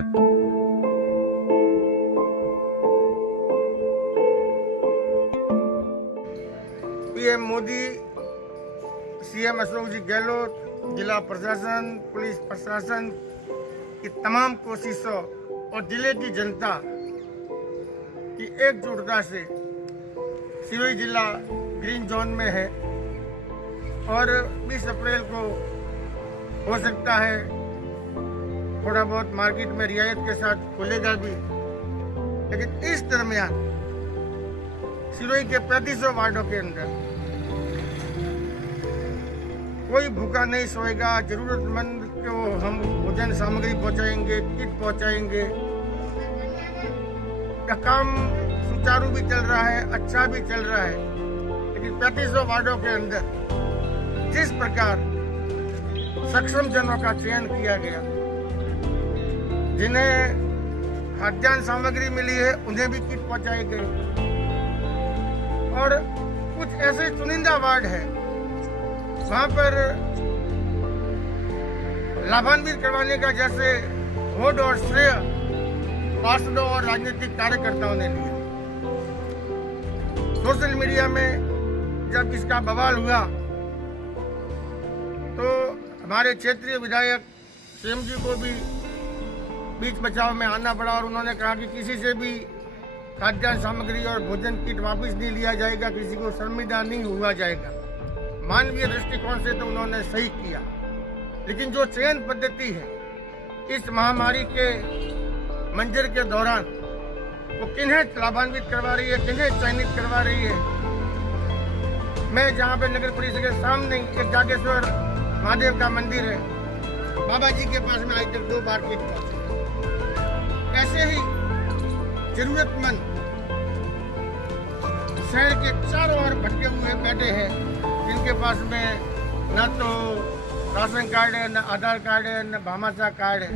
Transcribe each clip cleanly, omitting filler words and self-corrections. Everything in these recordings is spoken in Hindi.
पीएम मोदी, सीएम अशोक जी गहलोत, जिला प्रशासन, पुलिस प्रशासन की तमाम कोशिशों और जिले की जनता की एकजुटता से सिरोही जिला ग्रीन जोन में है और 20 अप्रैल को हो सकता है थोड़ा बहुत मार्केट में रियायत के साथ खुलेगा भी, लेकिन इस दरमियान सिरोही के 3500 वार्डों के अंदर कोई भूखा नहीं सोएगा। जरूरतमंद को हम भोजन सामग्री पहुंचाएंगे, किट पहुंचाएंगे। का काम सुचारू भी चल रहा है, अच्छा भी चल रहा है, लेकिन 3500 वार्डों के अंदर जिस प्रकार सक्षम जनों का चयन किया गया, जिन्हें खाद्यान्न सामग्री मिली है उन्हें भी किट पहुंचाई गई, और कुछ ऐसे चुनिंदा वार्ड है वहां पर लाभान्वित करवाने का जैसे होड़ और श्रेय पार्षदों और राजनीतिक कार्यकर्ताओं ने लिया। सोशल मीडिया में जब इसका बवाल हुआ तो हमारे क्षेत्रीय विधायक सीएम जी को भी बीच बचाव में आना पड़ा और उन्होंने कहा कि किसी से भी खाद्यान्न सामग्री और भोजन किट वापस नहीं लिया जाएगा, किसी को शर्मिंदा नहीं हुआ जाएगा। मानवीय दृष्टिकोण से तो उन्होंने सही किया, लेकिन जो चयन पद्धति है इस महामारी के मंजर के दौरान वो किन्हें लाभान्वित करवा रही है, किन्हें चयनित करवा रही है। मैं जहाँ पे नगर परिषद के सामने एक जागेश्वर महादेव का मंदिर है, बाबा जी के पास में आज तक 2 बार किट पहुंचे। ऐसे ही जरूरतमंद शहर के चारों ओर भटके हुए बैठे हैं, जिनके पास में न तो राशन कार्ड है, न आधार कार्ड है, न भामाशाह कार्ड है।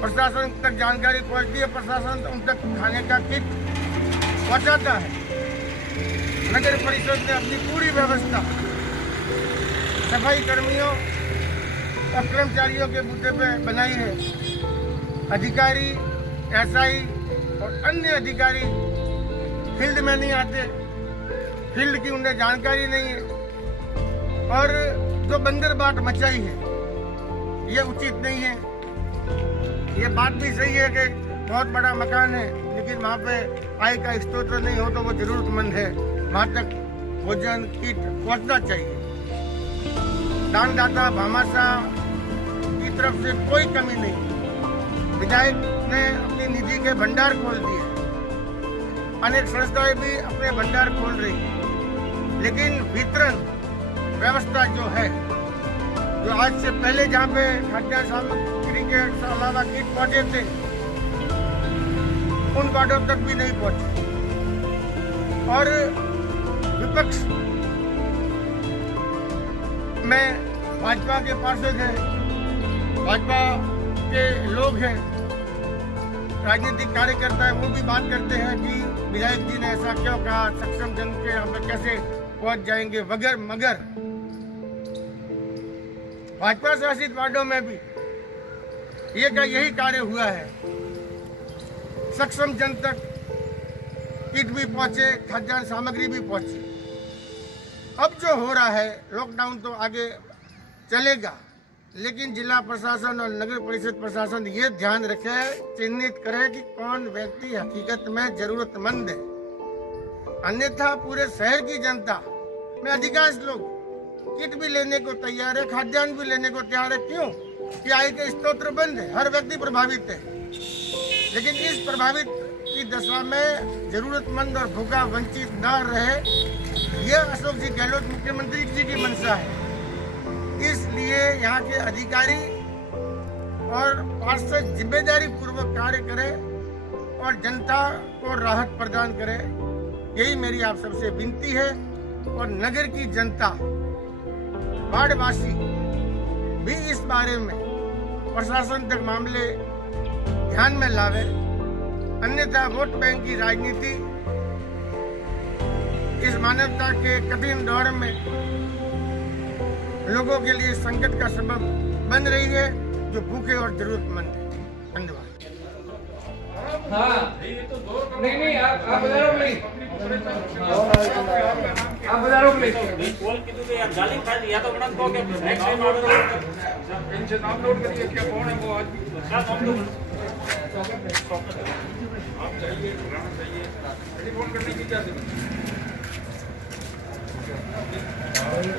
प्रशासन तक जानकारी पहुंचती है, प्रशासन उन तक खाने का किट पहुंचाता है। नगर परिषद ने अपनी पूरी व्यवस्था सफाई कर्मियों और कर्मचारियों के बूते पे बनाई है। अधिकारी, एसआई और अन्य अधिकारी फील्ड में नहीं आते, फील्ड की उन्हें जानकारी नहीं है, और जो बंदरबाट मचाई है ये उचित नहीं है। ये बात भी सही है कि बहुत बड़ा मकान है, लेकिन वहाँ पे आय का स्रोत नहीं हो तो वो जरूरतमंद है, वहाँ तक भोजन किट पहुँचना चाहिए। दानदाता भामाशाह की तरफ से कोई कमी नहीं। विधायक ने अपनी निधि के भंडार खोल दिए, अनेक संस्थाएं भी अपने भंडार खोल रही है, लेकिन वितरण व्यवस्था जो है, जो आज से पहले जहाँ पे खाद्यान्न सामग्री के अलावा किट पहुंचे थे उन वार्डों तक भी नहीं पहुंचे। और विपक्ष में भाजपा के पार्षद हैं, भाजपा के लोग हैं, राजनीतिक कार्यकर्ता है, वो भी बात करते हैं कि विधायक जी ने ऐसा क्यों कहा, सक्षम जन के हम कैसे पहुंच जाएंगे वगैरह मगर। भाजपा शासित वार्डों में भी यही कार्य हुआ है, सक्षम जन तक किट भी पहुंचे, खाद्यान्न सामग्री भी पहुंची। अब जो हो रहा है, लॉकडाउन तो आगे चलेगा, लेकिन जिला प्रशासन और नगर परिषद प्रशासन ये ध्यान रखे, चिन्हित करे कि कौन व्यक्ति हकीकत में जरूरतमंद है। अन्यथा पूरे शहर की जनता में अधिकांश लोग किट भी लेने को तैयार है, खाद्यान्न भी लेने को तैयार है। क्यों? कि आय के स्रोत बंद है, हर व्यक्ति प्रभावित है। लेकिन इस प्रभावित की दशा में जरूरतमंद और भूखा वंचित न रहे, यह अशोक जी गहलोत मुख्यमंत्री जी की मंशा है। इसलिए यहाँ के अधिकारी और पार्षद जिम्मेदारी पूर्वक कार्य करें और जनता को राहत प्रदान करें, यही मेरी आप सबसे विनती है। और नगर की जनता, वार्डवासी भी इस बारे में प्रशासन तक मामले ध्यान में लावे, अन्यथा वोट बैंक की राजनीति इस मानवता के कठिन दौर में लोगों के लिए संकट का सबब बन रही है। जो भूखे और जरूरतमंद हैं। धन्यवाद। हाँ नहीं आप बता रहे हो प्लीज, आप बता रहे हो प्लीज। बोल कितने तो यार गाली खा या तो गणत को के नेक्स्ट टाइम ऑर्डर इनसे नाम नोट करिए क्या कौन है वो आज क्या नाम दो आप चाहिए रहना चाहिए टेलीफोन करने की क्या जरूरत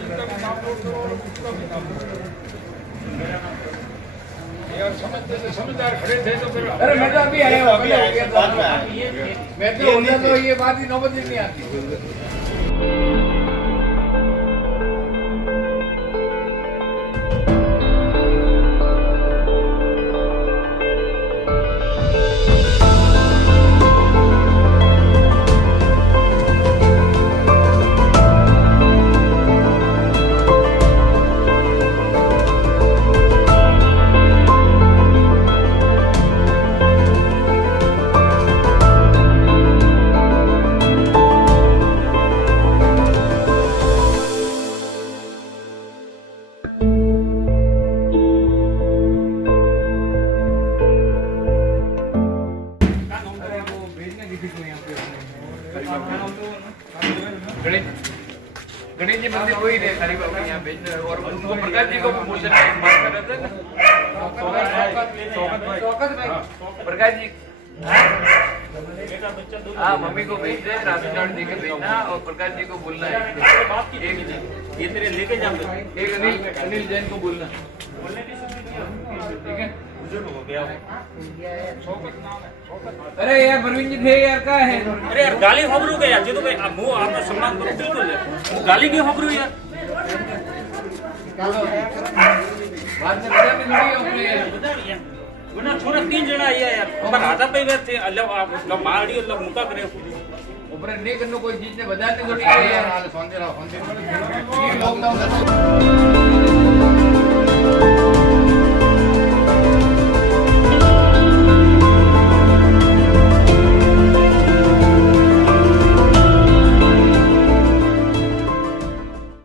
इनका भी नाम नोट करो और उसका भी नाम नोट करो। यार समझते थे समझदार खड़े थे तो फिर अरे मैं तो अभी आया हूँ, मैं तो होता तो ये बात ही नौबत ही नहीं आती। गणेश जी मंदिर वही रहे हरी बाबा यहाँ भेजने और उनको प्रकाश जी को भी बोलते थे बात कर रहे थे ना शौकत भाई प्रकाश जी हाँ मम्मी को भेज दे राशन कार्ड दे के भेजना और प्रकाश जी को बोलना है ये तेरे लेके जाओगे एक अनिल जैन को बोलना ठीक है। हो गया अरे यार परवीन जी थे यार क्या है अरे यार गाली खबरू के यार तो मुंह आपका सम्मान करो बिल्कुल वो गाली क्यों खबरू यार बाद में बता भी थोड़ी अपने गुना छोरा 3 जना आया यार पर आधा पे थे अल्लाह आप लो मारी लो मुका करे ऊपर नहीं करनो कोई चीज ने बजाने थोड़ी है यार लॉकडाउन